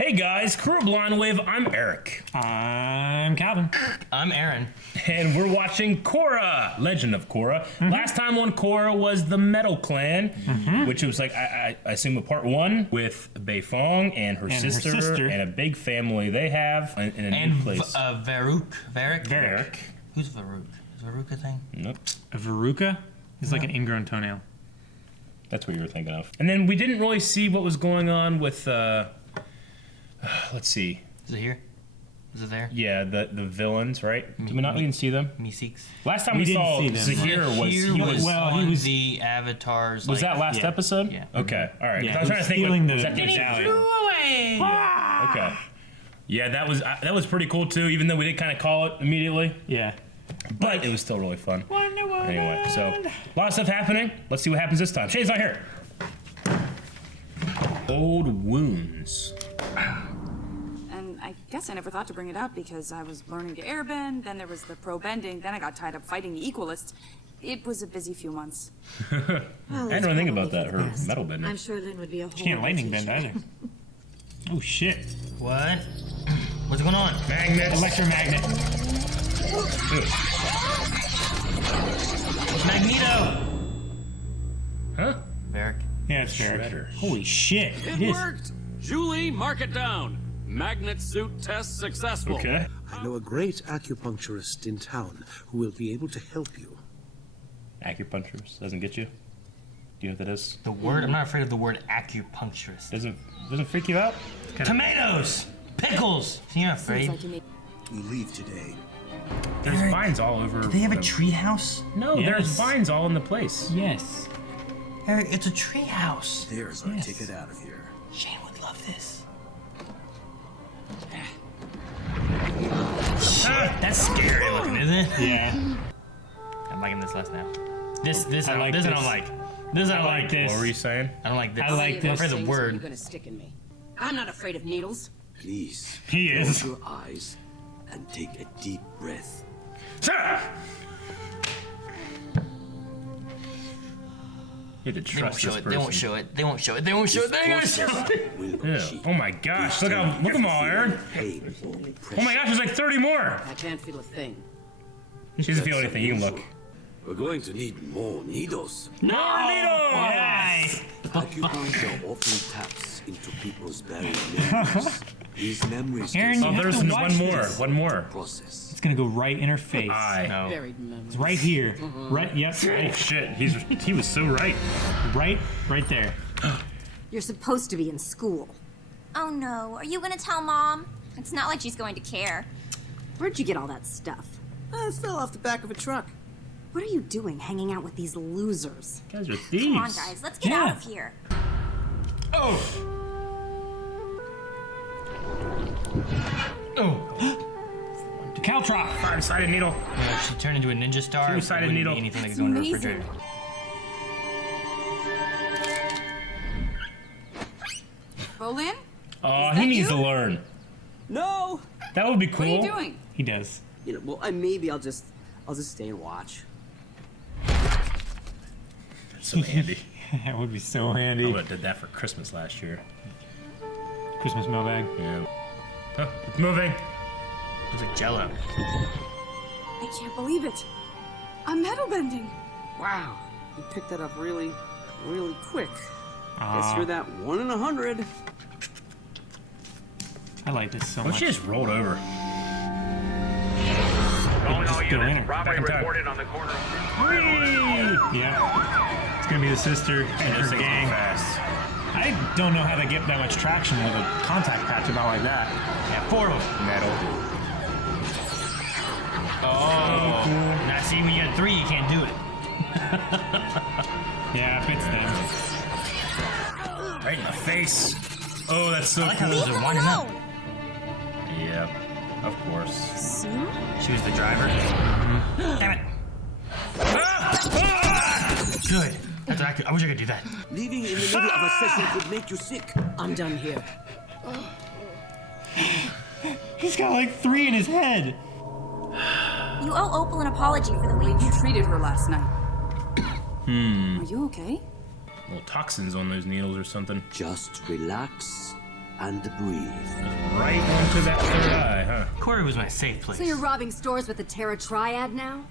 Hey guys, Crew Blind Wave, I'm Eric. I'm Calvin. I'm Aaron. And we're watching Korra, Legend of Korra. Last time on Korra was the Metal Clan, which was like, I assume a part one with Bei Fong and her sister and a big family they have in a new place. Varric. Who's Varric? Is Varric a thing? Nope. A Veruca is like an ingrown toenail. That's what you were thinking of. And then we didn't really see what was going on with, let's see. Is it here? Is it there? Yeah, the villains, right? Did we not even see them? Meeseeks. Last time we saw Zahir was the Avatar's. Was that last episode? Yeah. Okay. All right. Yeah, I was trying to think. Was that the He medallion? flew away. Yeah. Okay. Yeah, that was pretty cool too. Even though we did kind of call it immediately, Yeah. but it was still really fun. Wonder Woman. Anyway, so a lot of stuff happening. Let's see what happens this time. Shay's not here. Old wounds. And I guess I never thought to bring it up because I was learning to airbend, then there was the pro bending, then I got tied up fighting the equalists. It was a busy few months. I didn't really think about that. Her metal bending. I'm sure Lynn would be a whole She can't lightning bend either. Oh shit. What? What's going on? Magnets. Electromagnet. Magneto. Huh? Varric. Yeah, it's Varric. Shredder. Holy shit. It worked! Julie, mark it down. Magnet suit test successful. Okay. I know a great acupuncturist in town who will be able to help you. Acupuncturist doesn't get you. Do you know what that is? The word. I'm not afraid of the word acupuncturist. Doesn't freak you out? Tomatoes. Pickles. You're not afraid. We leave today. There's vines all over. Do they have a tree house? No, Yes. there's vines all in the place. Yes. Eric, it's a tree house. There's our Yes. ticket out of here. Shane would love this. That's scary looking, isn't it? Yeah. I'm liking this less now. This I like I this. don't like. This I don't like. this. What were you saying? I don't like this. I like I'm this. afraid of the You're word. gonna stick in me. I'm not afraid of needles. Please, He is. close your eyes and take a deep breath. You had to They won't trust show this it. person. They won't show it. They won't show it. They won't show it. They're gonna show it. Will Yeah. achieve. Oh my gosh! Look at them all, Aaron. Pain or Oh my gosh! There's like 30 more. I can't feel a thing. She doesn't feel anything. You can look. We're going to need more needles. Yes. Acupuncture often taps into people's buried memories. These memories Aaron, take you Oh, have there's to one watch more. this. One more. process. It's gonna go right in her face. Eye. No. Buried memories. It's right here. Right. Yep. Oh Right. shit! He was so right. Right there. You're supposed to be in school. Oh no, are you gonna tell Mom? It's not like she's going to care. Where'd you get all that stuff? It fell off the back of a truck. What are you doing hanging out with these losers? You guys are thieves. Come on, guys, let's get out of here. Oh. Oh. Caltrop. Five-sided needle. She turned into a ninja star. Two-sided It wouldn't be needle. Anything that That's could go in the amazing. refrigerator. Bolin? Oh, Is he that needs you? to learn. No! That would be cool. What are you doing? He does. You know, well, maybe I'll just stay and watch. So handy. That would be so I handy. would have did that for Christmas last year. Christmas mailbag. Yeah. Huh, it's moving. It's like Jello. I can't believe it. I'm metal bending. Wow, you picked that up really, really quick. Guess Aw, you're that 1 in 100. I like this so Oh, much. she just rolled over. Just go in her. Back in time. on the corner. Yeah. It's gonna be the sister and her This thing's gang. fast. I don't know how they get that much traction with a contact patch about like that. Yeah, 4 of them. Metal. Oh. Now see, when you had 3, you can't do it. Yeah, it fits them. Right in the face. Oh, that's so I like how cool. those are winding up. Yeah, of course. Sue? She was the driver. Damn it. Good. That's what I wish I could do that. Leaving in the middle of a session could make you sick. I'm done here. He's got like 3 in his head. You owe Opal an apology for the way You treated her last night. Are you okay? Little toxins on those needles or something. Just relax and breathe. Right onto that third eye, huh? Korra was my safe place. So you're robbing stores with the Terra Triad now?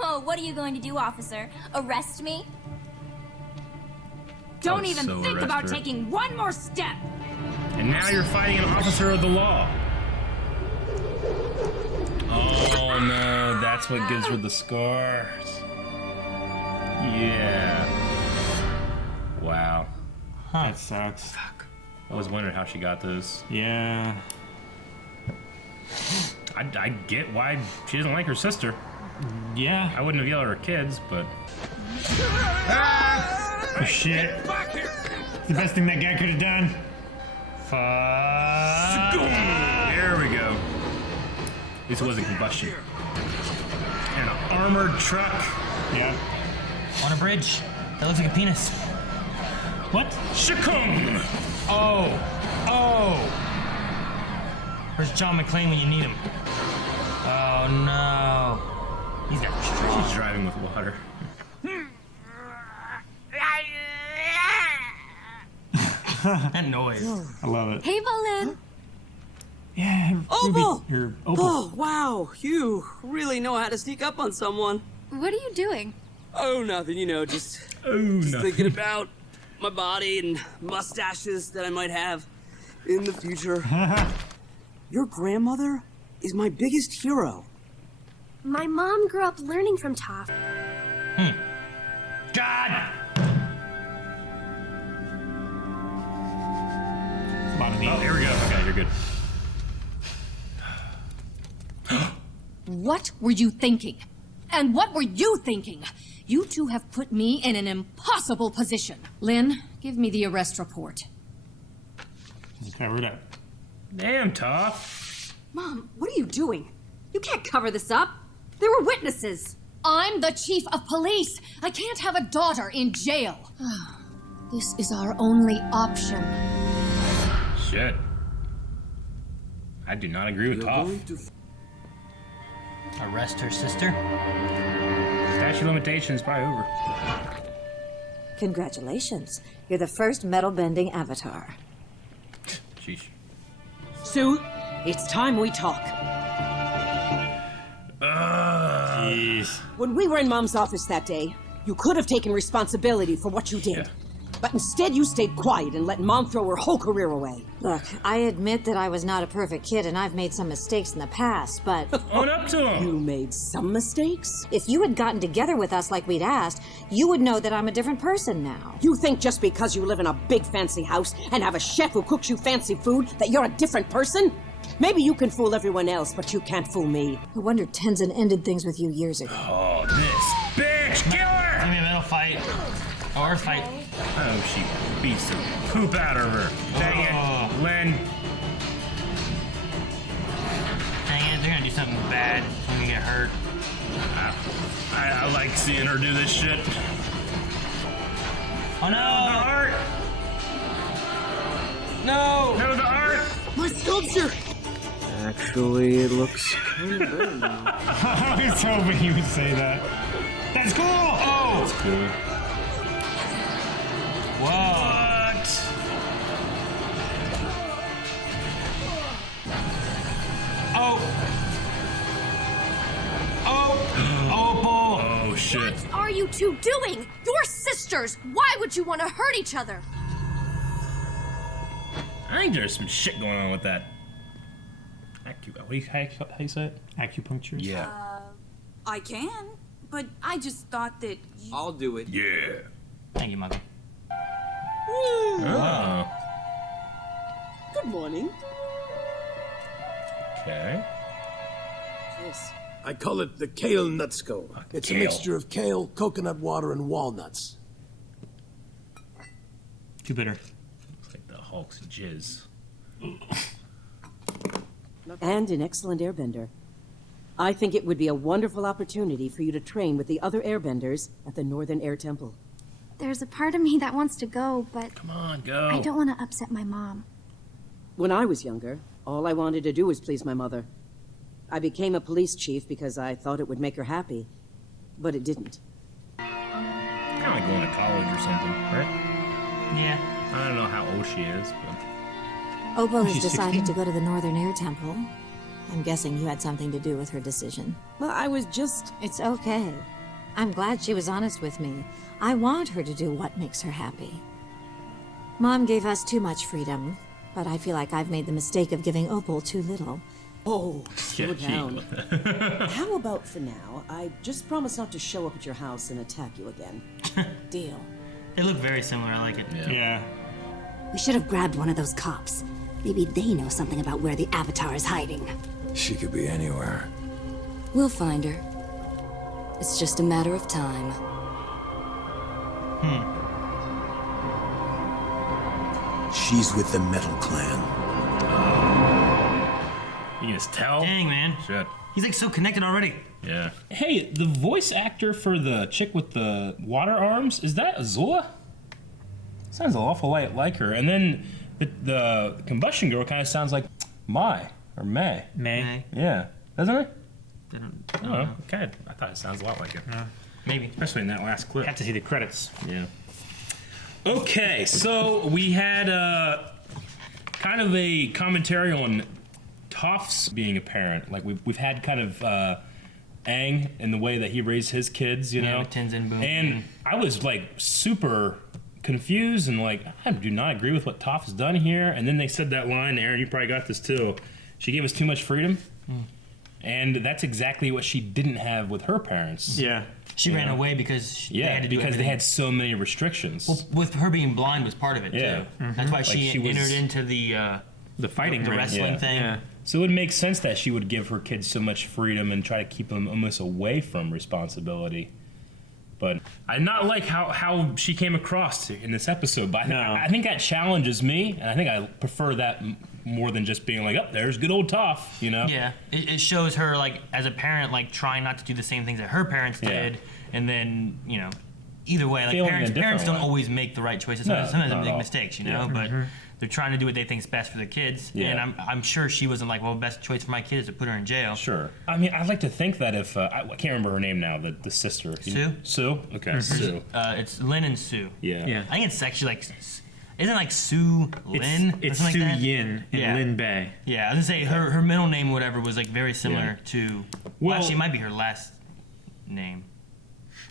Oh, what are you going to do, officer? Arrest me? Don't Oh, even so think about arrest her. taking one more step. And now you're fighting an officer of the law. Oh no, that's what gives her the scars. Yeah. Wow. That sucks. I was wondering how she got those. Yeah. I get why she doesn't like her sister. Yeah. I wouldn't have yelled at her kids, but Oh, shit. The best thing that guy could have done. Fuck. there we go. At least it wasn't combustion. And an armored truck. Yeah. On a bridge. That looks like a penis. What? Shakum! Oh. Oh. Where's John McClane when you need him? Oh no. He's got straw. She's driving with water. That noise. I love it. Hey, Bolin. Yeah. Opal! Ruby, or Opal. Oh, wow. You really know how to sneak up on someone. What are you doing? Oh, nothing, just Oh, thinking about my body and mustaches that I might have in the future. Your grandmother is my biggest hero. My mom grew up learning from Toph. God! Oh, here we go. Okay, you're good. What were you thinking? And what were you thinking? You two have put me in an impossible position. Lynn, give me the arrest report. Just cover it up. Damn, Toph. Mom, what are you doing? You can't cover this up. There were witnesses. I'm the chief of police. I can't have a daughter in jail. This is our only option. Shit. I do not agree with Toph. Arrest her sister? Statute of limitations probably over. Congratulations. You're the first metal-bending avatar. Sheesh. Sue, it's time we talk. Jeez. When we were in Mom's office that day, you could have taken responsibility for what you did. Yeah. But instead, you stayed quiet and let Mom throw her whole career away. Look, I admit that I was not a perfect kid and I've made some mistakes in the past, but Own up to him. You made some mistakes? if you had gotten together with us like we'd asked, you would know that I'm a different person now. You think just because you live in a big fancy house and have a chef who cooks you fancy food that you're a different person? Maybe you can fool everyone else, but you can't fool me. No wonder Tenzin ended things with you years ago. Oh, this bitch! Kill her! Give me a metal fight. Or earth fight. Oh, she beats the poop out of her. Dang it, Lynn. Dang it, they're gonna do something bad. She's gonna get hurt. I like seeing her do this shit. Oh no! The art! No! No, the art! My sculpture! Actually, it looks kind of better now. I was hoping he would say that. That's cool! Oh! That's cool. What? Oh! Oh! Opal! Oh, shit. What are you two doing? You're sisters. Why would you want to hurt each other? I think there's some shit going on with that. How do you say it? Acupuncture? Yeah. I can, but I just thought that I'll do it. Yeah. Thank you, Mother. Oh. Good morning. Okay. Yes. I call it the kale nutsko. It's kale. a mixture of kale, coconut water, and walnuts. Too bitter. Looks like the Hulk's jizz. And an excellent airbender. I think it would be a wonderful opportunity for you to train with the other airbenders at the Northern Air Temple. There's a part of me that wants to go, but Come on, go. I don't want to upset my mom. When I was younger, all I wanted to do was please my mother. I became a police chief because I thought it would make her happy, but it didn't. Kind of like going to college or something, right? Yeah. I don't know how old she is, but Opal has She's decided 16. to go to the Northern Air Temple. I'm guessing you had something to do with her decision. Well, I was just... It's okay. I'm glad she was honest with me. I want her to do what makes her happy. Mom gave us too much freedom, but I feel like I've made the mistake of giving Opal too little. Oh, slow down. How about for now, I just promise not to show up at your house and attack you again. Deal. They look very similar. I like it. Yeah. We should have grabbed one of those cops. Maybe they know something about where the Avatar is hiding. She could be anywhere. We'll find her. It's just a matter of time. She's with the Metal Clan. You can just tell. Dang, man. Shit. He's like so connected already. Yeah. Hey, the voice actor for the chick with the water arms, is that Azula? Sounds an awful lot like her. And then the combustion girl kind of sounds like Mai or May. May. Yeah. Doesn't it? I I don't don't know. Okay. I thought it sounds a lot like it. Maybe. Especially in that last clip. Have to see the credits. Yeah. Okay, so we had kind of a commentary on Toph's being a parent. Like we've had kind of Aang in the way that he raised his kids, you know. With Tenzin Boom. And I was like super confused and like I do not agree with what Toph has done here. And then they said that line, Aaron, you probably got this too. She gave us too much freedom. And that's exactly what she didn't have with her parents. Yeah. She ran away because they had to do because everything. they had so many restrictions. Well, with her being blind was part of it Yeah. too. That's why Like she, she was- entered into the fighting the ring. wrestling thing. Yeah. So it would make sense that she would give her kids so much freedom and try to keep them almost away from responsibility. But I did not like how she came across in this episode. But I think that challenges me, and I think I prefer that more than just being like, oh, there's good old Toph, you know? Yeah, it shows her like as a parent, like trying not to do the same things that her parents did, and then either way, like Failing in a different parents don't way. always make the right choices. No, Sometimes they not at make all. mistakes, you Yeah. know. But they're trying to do what they think is best for their kids, Yeah. and I'm sure she wasn't like, well, best choice for my kid is to put her in jail. Sure. I mean, I'd like to think that if I can't remember her name now, the sister. Sue? Sue? Okay, Sue. It's Lin and Sue. Yeah. I think it's actually like, isn't it like Sue Lin? It's or something Sue like that? Yin and Lin Bei. Yeah, I was gonna say her middle name, whatever, was like very similar to. Well, actually, it might be her last name.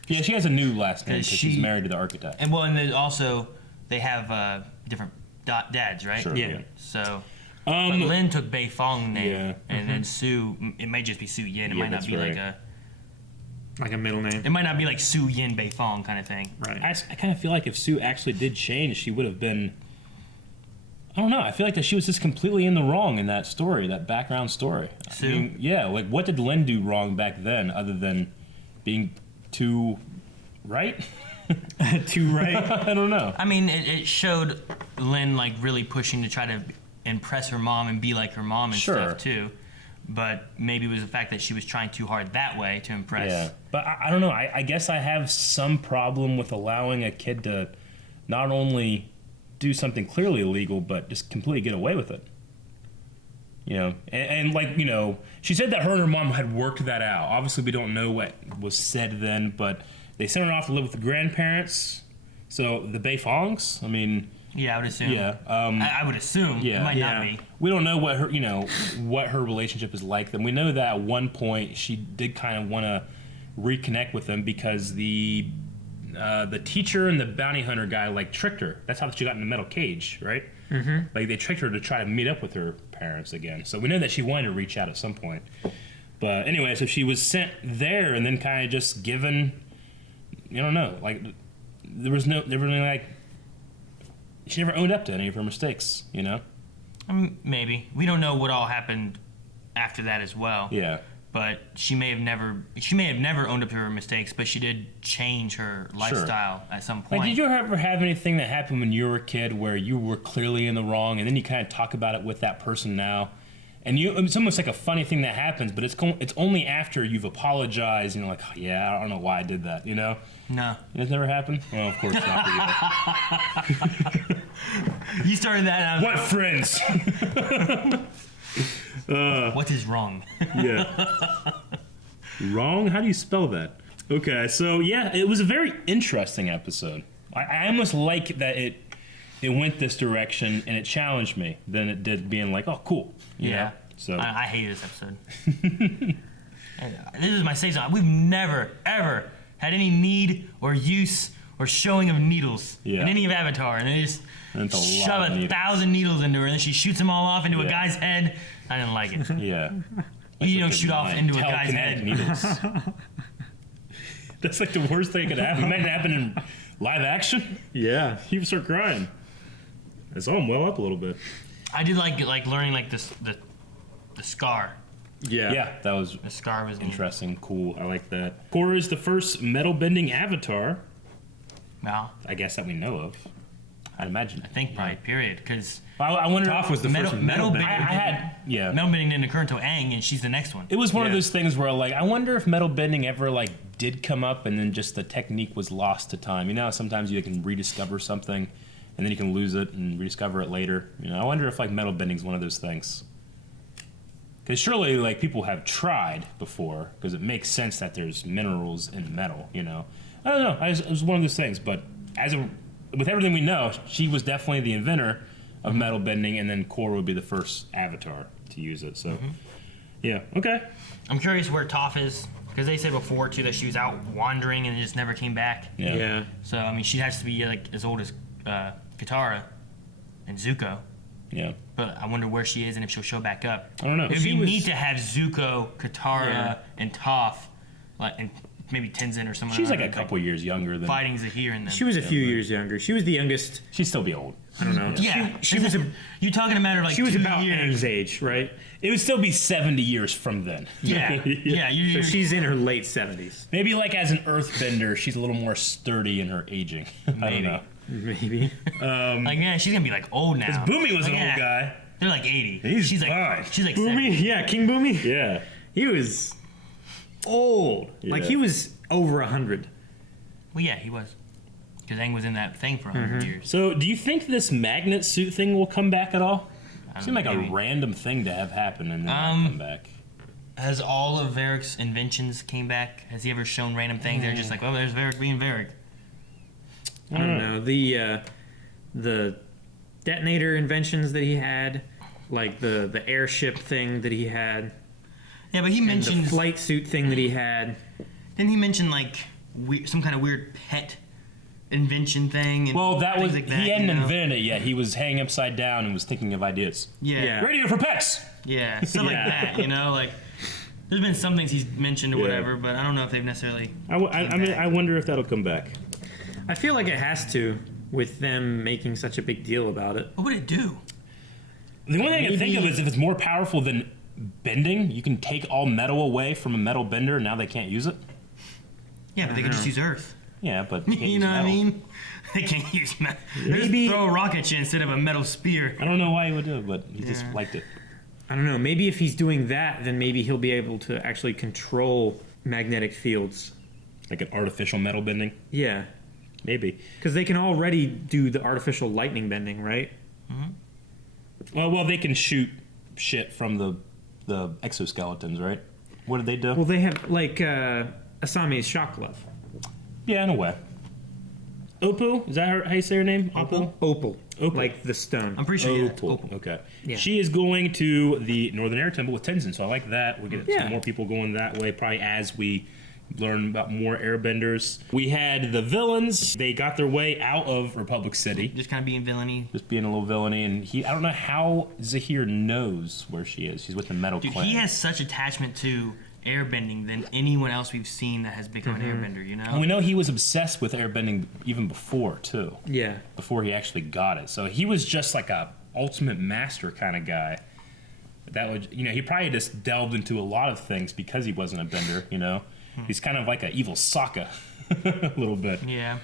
Yeah, she has a new last name because she's she- married to the architect. And well, and then also they have different dads, right? Sure, yeah. So, but Lin took Bei Fong name, Yeah. and then Sue. It might just be Sue Yin. It Yeah, might not that's be right. like a middle name. It might not be like Sue Yin Bei Fong kind of thing. Right. I kind of feel like if Sue actually did change, she would have been. I don't know. I feel like that she was just completely in the wrong in that story, that background story. Sue? I mean, yeah, like what did Lin do wrong back then, other than being too right? Too right? I don't know. I mean, it showed Lin like really pushing to try to impress her mom and be like her mom and Sure. stuff too. But maybe it was the fact that she was trying too hard that way to impress. Yeah, but I don't know. I guess I have some problem with allowing a kid to not only do something clearly illegal, but just completely get away with it. You know, and like, you know, she said that her and her mom had worked that out. Obviously, we don't know what was said then, but they sent her off to live with the grandparents. So the Bei Fongs, I mean... Yeah, I would assume. Yeah. I would assume. Yeah. It might not be. We don't know what her, you know, what her relationship is like. Then we know that at one point she did kind of want to reconnect with them because the teacher and the bounty hunter guy like tricked her. That's how she got in the metal cage, right? Mm-hmm. Like they tricked her to try to meet up with her parents again. So we know that she wanted to reach out at some point. But anyway, so she was sent there and then kind of just given, you don't know, like there was really like. She never owned up to any of her mistakes, you know? Maybe. We don't know what all happened after that as well. Yeah. But she may have never owned up to her mistakes, but she did change her lifestyle at some point. Like, did you ever have anything that happened when you were a kid where you were clearly in the wrong and then you kind of talk about it with that person now? And it's almost like a funny thing that happens, but it's only after you've apologized, you know, like, oh, yeah, I don't know why I did that, you know? No. It's never happened? Well, of course not for you. You started that out. What friends? What is wrong? Yeah. Wrong? How do you spell that? Okay, so yeah, it was a very interesting episode. I almost like that it went this direction and it challenged me than it did being like, oh, cool. You know? So I hate this episode. This is my say something. We've never, ever had any need or use or showing of needles in any of Avatar. And they just shove 1,000 needles into her and then she shoots them all off into a guy's head. I didn't like it. Yeah. You don't shoot off into a guy's head. Needles. That's like the worst thing that could happen. Imagine it happen in live action. Yeah. People start crying. I saw him well up a little bit. I did like learning like the scar. Yeah, that was the scar was interesting, cool. I like that. Korra is the first metal bending avatar. Well, I guess that we know of. I'd imagine. I think probably period because I wonder. Toph was the first metal bending. Metal bending didn't occur until Aang, and she's the next one. It was one of those things where like I wonder if metal bending ever like did come up and then just the technique was lost to time. You know, sometimes you can rediscover something and then you can lose it and rediscover it later. You know, I wonder if like metal bending is one of those things. Because surely, like, people have tried before, because it makes sense that there's minerals in metal, you know? I don't know, it was one of those things, but with everything we know, she was definitely the inventor of metal bending, and then Korra would be the first avatar to use it, so, yeah, okay. I'm curious where Toph is, because they said before, too, that she was out wandering and just never came back. Yeah. So, I mean, she has to be, like, as old as Katara and Zuko. Yeah. But I wonder where she is and if she'll show back up. I don't know. It'd be neat to have Zuko, Katara, and Toph, like, and maybe Tenzin or someone. She's like a couple years younger than fighting Zahir and them. She was a few years younger. She was the youngest. She'd still be old. I don't know. Yeah. She was you're talking a matter of like she was 2 about years. Aang's age, right? It would still be 70 years from then. Yeah. Yeah. So she's in her late 70s. Maybe like as an earthbender, she's a little more sturdy in her aging. I don't know. Maybe. Like, yeah, she's gonna be like old now. Because Boomy was an old guy. They're like 80. She's like fine. She's like Boomy? 70. Yeah, King Boomy? Yeah. He was old. Like, he was over 100. Well, yeah, he was. Because Aang was in that thing for 100 years. So, do you think this magnet suit thing will come back at all? Seemed like maybe. a random thing to have happen and then not come back. Has all of Varric's inventions came back? Has he ever shown random things? They're just like, well, there's Varric being Varric. I don't know. The detonator inventions that he had, like the airship thing that he had. Yeah, but he mentioned the flight suit thing that he had. Didn't he mention like some kind of weird pet invention thing? And Well, that was things like that, he hadn't you know? invented it yet. He was hanging upside down and was thinking of ideas. Yeah. Radio for pets. Yeah, stuff like that. You know, like there's been some things he's mentioned or whatever, but I don't know if they've necessarily. I wonder if that'll come back. I feel like it has to, with them making such a big deal about it. What would it do? The only thing I can think of is if it's more powerful than bending, you can take all metal away from a metal bender and now they can't use it. Yeah, but they could just use Earth. Yeah, but they can't You use know what I metal. mean? They can't use metal. Maybe- Just throw a rocket at you instead of a metal spear. I don't know why he would do it, but he just liked it. I don't know. Maybe if he's doing that, then maybe he'll be able to actually control magnetic fields. Like an artificial metal bending? Yeah. Maybe. Because they can already do the artificial lightning bending, right? Well, they can shoot shit from the exoskeletons, right? What did they do? Well, they have, like, Asame's shock glove. Yeah, in a way. Opal? Is that how you say her name? Opal? Opal. Like the stone. I'm pretty sure yeah, Opal. Okay. Yeah. She is going to the Northern Air Temple with Tenzin, so I like that. We get some more people going that way, probably as we learn about more airbenders. We had the villains. They got their way out of Republic City. Just kind of being villainy. Just being a little villainy. And I don't know how Zahir knows where she is. She's with the Metal Clan. He has such attachment to airbending than anyone else we've seen that has become an airbender, you know? And we know he was obsessed with airbending even before, too. Yeah. Before he actually got it. So he was just like a ultimate master kind of guy. That would, he probably just delved into a lot of things because he wasn't a bender, He's kind of like an evil Sokka, a little bit. Yeah.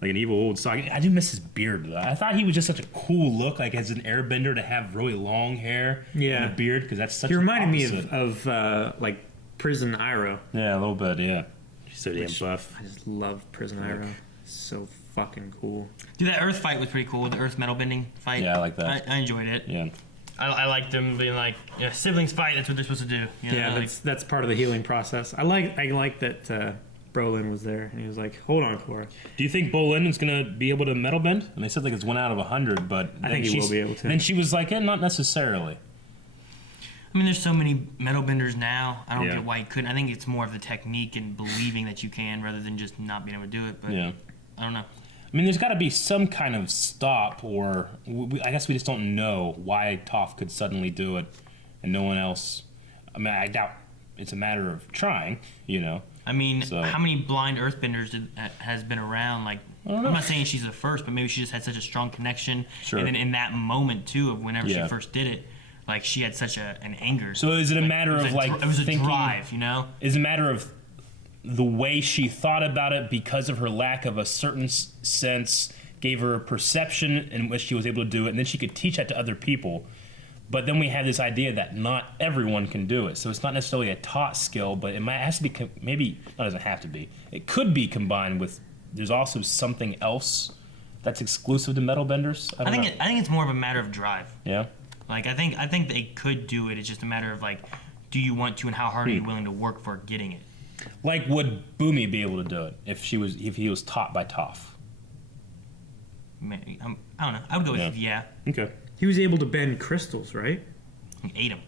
Like an evil old Sokka. I do miss his beard, though. I thought he was just such a cool look, like as an airbender, to have really long hair and a beard, because that's such He reminded me opposite. of like Prison Iroh. Yeah, a little bit, yeah. She's so damn buff. I just love Prison Iroh. So fucking cool. Dude, that Earth fight was pretty cool, the Earth metal bending fight. Yeah, I like that. I enjoyed it. Yeah. I liked them being like, siblings fight, that's what they're supposed to do. Yeah, that's part of the healing process. I like that Brolin was there, and he was like, "Hold on, Korra." Do you think Bolin is gonna be able to metal bend? And they said like it's 1 out of 100, but I think he will be able to. Then she was like, not necessarily. I mean, there's so many metal benders now. I don't Yeah. get why you couldn't. I think it's more of the technique and believing that you can rather than just not being able to do it. But Yeah. I don't know. I mean, there's got to be some kind of stop, or I guess we just don't know why Toph could suddenly do it and no one else. I mean, I doubt it's a matter of trying, you know. I mean, So- how many blind earthbenders has been around? Like, I'm not saying she's the first, but maybe she just had such a strong connection. Sure. And then in that moment, too, of whenever Yeah. she first did it, like, she had such an anger. So is it a matter it was of like it was a thinking, drive, you know? Is it a matter of the way she thought about it because of her lack of a certain sense gave her a perception in which she was able to do it, and then she could teach that to other people. But then we have this idea that not everyone can do it, so it's not necessarily a taught skill, but it has to be maybe it doesn't have to be. It could be combined with. There's also something else that's exclusive to metal benders. I think it's more of a matter of drive. Yeah. Like, I think they could do it. It's just a matter of, like, do you want to and how hard are you willing to work for getting it? Like, would Boomy be able to do it if he was taught by Toph? Maybe, I don't know. I would go with yeah. Okay. He was able to bend crystals, right? He ate them.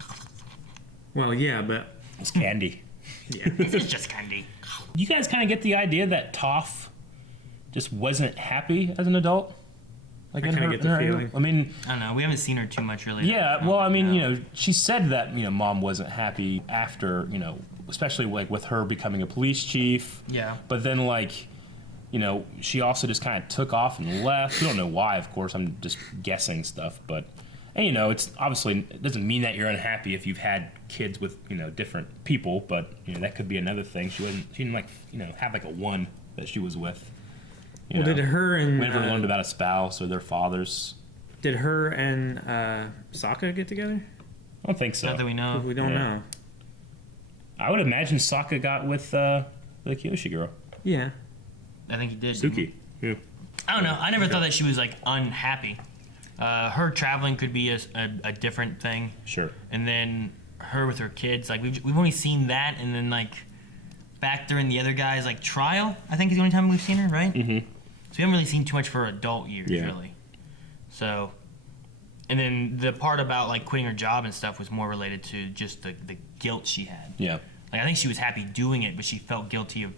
Well, yeah, but it's candy. Yeah, it's just candy. You guys kind of get the idea that Toph just wasn't happy as an adult. Like I in kinda her- get the in her- feeling. I mean, I don't know. We haven't seen her too much, really. yeah. Well, I mean, you know, she said that mom wasn't happy after especially like with her becoming a police chief. Yeah. But then like, she also just kind of took off and left. We don't know why, of course. I'm just guessing stuff, but. And it's obviously it doesn't mean that you're unhappy if you've had kids with different people, but that could be another thing. She didn't like have like a one that she was with. Well, did her and we never learned about a spouse or their fathers? Did her and Sokka get together? I don't think so. Not that we know. We don't know. I would imagine Sokka got with the Kyoshi girl. Yeah, I think he did. Suki. Yeah. I don't know. I never thought that she was like unhappy. Her traveling could be a different thing. Sure. And then her with her kids, like we've only seen that, and then like back during the other guys' like trial, I think is the only time we've seen her, right? Mm-hmm. So we haven't really seen too much for her adult years, really. So, and then the part about like quitting her job and stuff was more related to just the guilt she had. Yeah. Like I think she was happy doing it, but she felt guilty of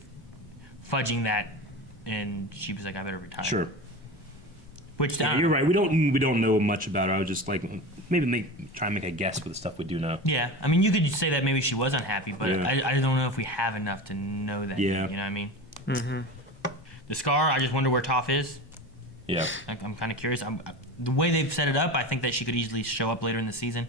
fudging that, and she was like, "I better retire." Sure. Which you're right. We don't know much about her. I was just like maybe try and make a guess for the stuff we do know. Yeah, I mean, you could say that maybe she was unhappy, but Yeah. I don't know if we have enough to know that. Yeah. You know what I mean? Mm-hmm. The scar, I just wonder where Toph is. Yeah. I'm kind of curious. The way they've set it up, I think that she could easily show up later in the season,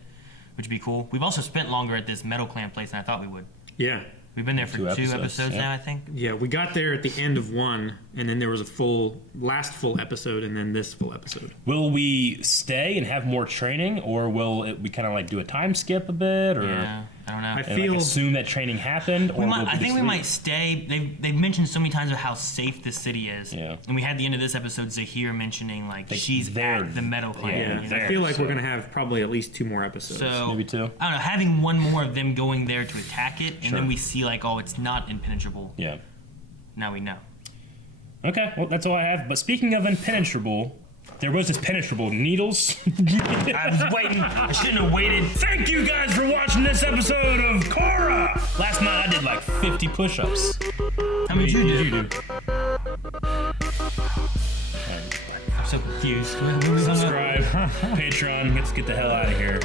which would be cool. We've also spent longer at this Metal Clan place than I thought we would. Yeah. We've been there for two episodes now, I think. Yeah, we got there at the end of one, and then there was a last full episode, and then this full episode. Will we stay and have more training, or will we kind of like do a time skip a bit, or Yeah, I don't know. I feel assume that training happened, or I think we might stay. They've mentioned so many times of how safe this city is. Yeah. And we had the end of this episode Zahir mentioning like she's at the Metal Clan. Yeah, you know? I feel like we're gonna have probably at least 2 more episodes. So maybe 2. I don't know. Having one more of them going there to attack it, and Sure. then we see like, oh, it's not impenetrable. Yeah. Now we know. Okay, well that's all I have. But speaking of impenetrable, there was this penetrable needles. I was waiting. I shouldn't have waited. Thank you guys for watching this episode of Korra. Last night I did like 50 push-ups. How many did you do? I'm so confused. Subscribe, Patreon. Let's get the hell out of here.